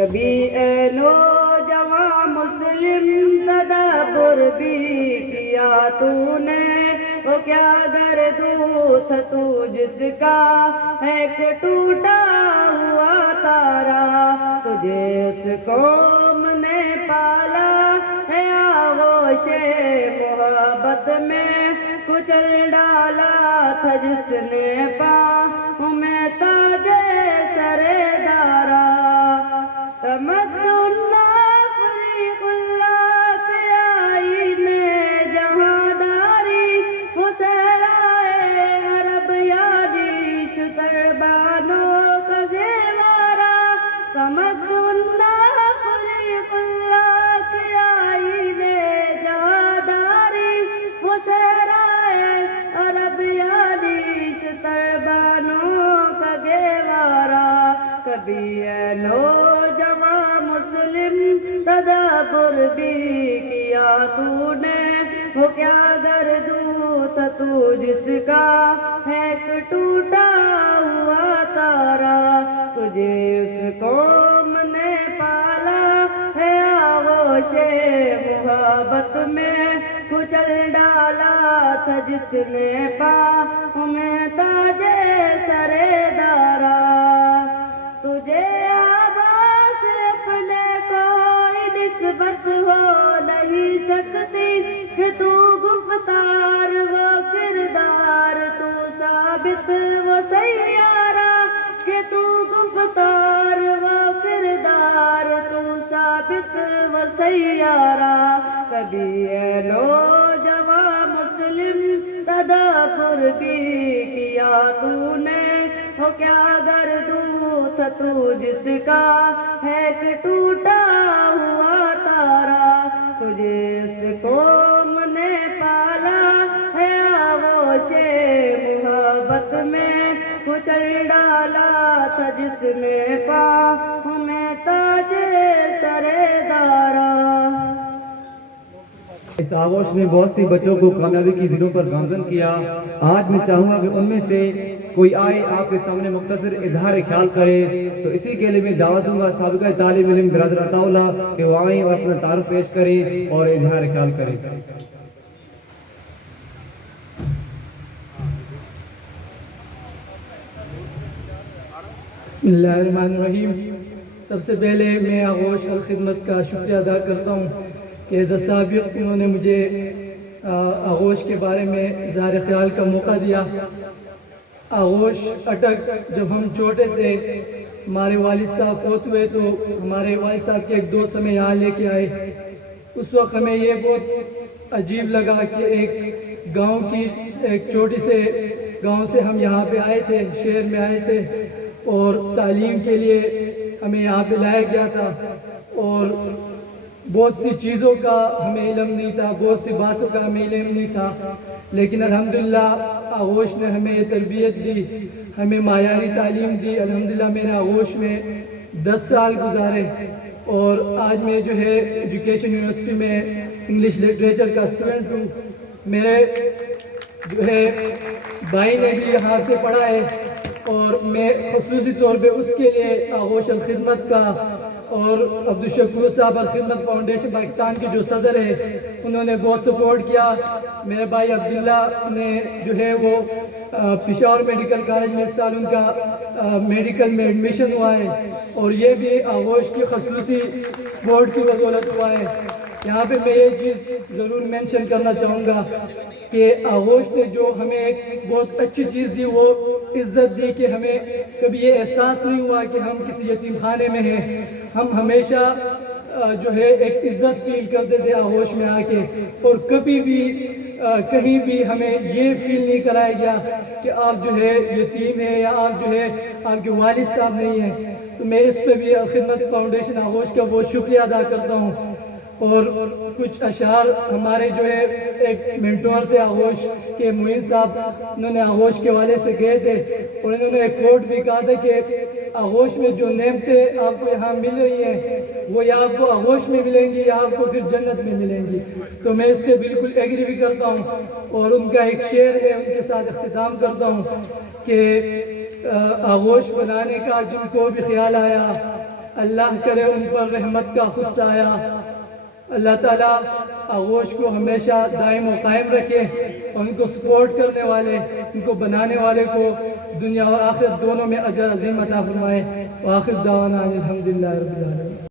کبھی اے نوجواں مسلم تدبر بھی کیا تو نے، وہ کیا گردو تھا تو جس کا ایک ٹوٹا ہوا تارا، تجھے اس قوم نے پالا ہے آغوش محبت میں، کچل ڈالا تھا جس نے پاؤں میں تاج سر دارا، تمدن افریق اللہ کے آئین جہاں داری، وہ صحرائے عرب یادی شتر بانوں کا گہوارہ، تمدن افریق اللہ کے آئین جہاں داری، وہ صحرائے عرب یادی شتر بانوں کا گہوارہ، کبھی اے نوجواں مسلم تدبر بھی کیا تو نے، وہ کیا گردو تھا تو جس کا ایک ٹوٹا ہوا تارا، تجھے اس قوم نے پالا ہے آغوش محبت میں، کچل ڈالا تھا جس نے پاؤں میں تاج سر دارا، تجھے آباء سے اپنے کوئی نسبت ہو نہیں سکتی، کہ تو گفتار وہ کردار تو ثابت وہ سیارہ، کہ تو گفتار وہ کردار تو ثابت وہ سیارہ، کبھی اے نوجواں مسلم تدبر بھی کیا تو نے، وہ کیا گردو تھا تو جس کا ایک ٹوٹا ہوا تارا، تجھے اس قوم نے پالا ہے آغوش محبت میں، کچل ڈالا تھا جس نے پاؤں میں تاج سر دارا۔ اس آغوش نے بہت سی بچوں کو کامیابی کی زینوں پر گامزن کیا۔ آج میں چاہوں گا کہ ان میں سے کوئی آئے آپ کے سامنے مختصر اظہار خیال کرے، تو اسی کے لیے میں دعوت دوں گا سابقہ طالب علم برادر عطا اللہ کہ وہ آئیں اور اپنا تعارف پیش کریں اور اظہار خیال کریں۔ بسم اللہ الرحمن الرحیم۔ سب سے پہلے میں آغوش الخدمت کا شکریہ ادا کرتا ہوں کہ ایز اے سابق انہوں نے مجھے آغوش کے بارے میں اظہار خیال کا موقع دیا۔ آغوش اٹک جب ہم چھوٹے تھے، ہمارے والد صاحب فوت ہوئے تو ہمارے والد صاحب کے ایک دوست ہمیں یہاں لے کے آئے۔ اس وقت ہمیں یہ بہت عجیب لگا کہ ایک گاؤں کی ایک چھوٹی سے گاؤں سے ہم یہاں پہ آئے تھے، شہر میں آئے تھے، اور تعلیم کے لیے ہمیں یہاں پہ لایا گیا تھا، اور بہت سی چیزوں کا ہمیں علم نہیں تھا، بہت سی باتوں کا ہمیں علم نہیں تھا، لیکن الحمدللہ آغوش نے ہمیں یہ تربیت دی، ہمیں معیاری تعلیم دی۔ الحمدللہ میرے آغوش میں 10 سال گزارے، اور آج میں جو ہے ایجوکیشن یونیورسٹی میں انگلش لٹریچر کا اسٹوڈنٹ ہوں۔ میرے جو ہے بھائی نے بھی یہاں سے پڑھا ہے، اور میں خصوصی طور پہ اس کے لیے آغوش الخدمت کا اور عبدالشکور صاحب الخدمت فاؤنڈیشن پاکستان کے جو صدر ہیں انہوں نے بہت سپورٹ کیا۔ میرے بھائی عبداللہ نے جو ہے وہ پشاور میڈیکل کالج میں اس سال ان کا میڈیکل میں ایڈمیشن ہوا ہے، اور یہ بھی آغوش کی خصوصی سپورٹ کی بدولت ہوا ہے۔ یہاں پہ میں یہ چیز ضرور مینشن کرنا چاہوں گا کہ آغوش نے جو ہمیں ایک بہت اچھی چیز دی، وہ عزت دی، کہ ہمیں کبھی یہ احساس نہیں ہوا کہ ہم کسی یتیم خانے میں ہیں۔ ہم ہمیشہ جو ہے ایک عزت فیل کرتے تھے آغوش میں آ کے، اور کبھی بھی کہیں بھی ہمیں یہ فیل نہیں کرایا گیا کہ آپ جو ہے یتیم ہیں یا آپ جو ہے آپ کے والد صاحب نہیں ہیں۔ تو میں اس پہ بھی خدمت فاؤنڈیشن آغوش کا بہت شکریہ ادا کرتا ہوں۔ اور کچھ اشعار ہمارے جو ہے ایک مینٹور تھے آغوش کے معین صاحب، انہوں نے آغوش کے والے سے گئے تھے، اور انہوں نے ایک کوٹ بھی کہا تھا کہ آغوش میں جو نعمتیں آپ کو یہاں مل رہی ہیں وہ یا آپ کو آغوش میں ملیں گی یا آپ کو پھر جنت میں ملیں گی۔ تو میں اس سے بالکل ایگری بھی کرتا ہوں، اور ان کا ایک شعر ہے ان کے ساتھ اختتام کرتا ہوں کہ آغوش بنانے کا جن کو بھی خیال آیا، اللہ کرے ان پر رحمت کا خود سایہ، اللہ تعالیٰ آغوش کو ہمیشہ دائم و قائم رکھے، اور ان کو سپورٹ کرنے والے، ان کو بنانے والے کو دنیا اور آخرت دونوں میں اجر عظیم عطا فرمائے۔ وآخر دعوانا الحمدللہ رب العالمین۔